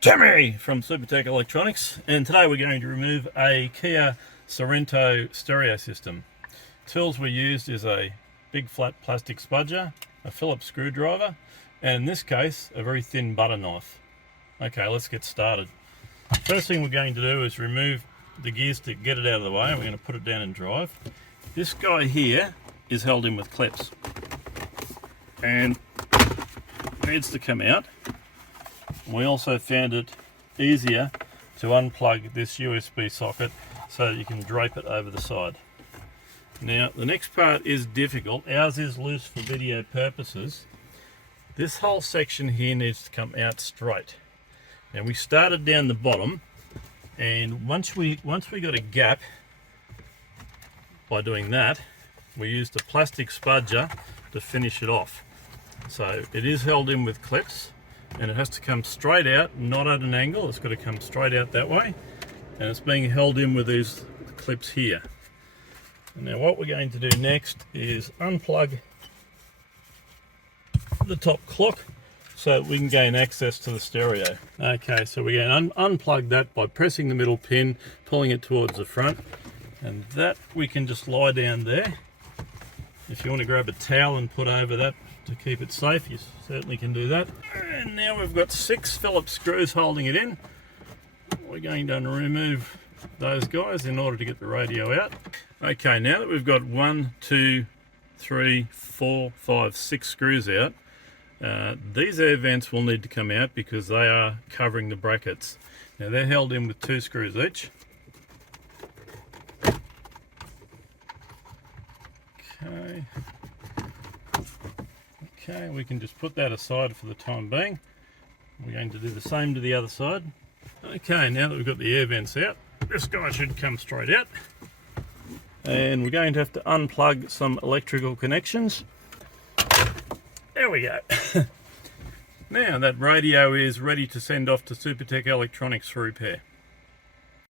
Timmy from Supertech Electronics, and today we're going to remove a Kia Sorento stereo system. Tools we used is a big flat plastic spudger, a Phillips screwdriver, and in this case a very thin butter knife. Okay, let's get started. First thing we're going to do is remove the gear stick, get it out of the way. We're going to put it down in drive. This guy here is held in with clips and needs to come out. We also found it easier to unplug this USB socket so that you can drape it over the side. Now the next part is difficult. Ours is loose for video purposes. This whole section here needs to come out straight. Now we started down the bottom, and once we got a gap by doing that, we used a plastic spudger to finish it off. So it is held in with clips, and it has to come straight out, not at an angle. It's got to come straight out that way, and it's being held in with these clips here. Now what we're going to do next is unplug the top clock so that we can gain access to the stereo. Okay, so we're going to unplug that by pressing the middle pin, pulling it towards the front, and that we can just lie down there. If you want to grab a towel and put over that to keep it safe, you certainly can do that. And now we've got 6 Phillips screws holding it in. We're going to remove those guys in order to get the radio out. Okay, now that we've got 1, 2, 3, 4, 5, 6 screws out, these air vents will need to come out because they are covering the brackets. Now they're held in with 2 screws each. Okay, we can just put that aside for the time being. We're going to do the same to the other side. Okay, now that we've got the air vents out, this guy should come straight out. And we're going to have to unplug some electrical connections. There we go. Now that radio is ready to send off to Supertech Electronics for repair.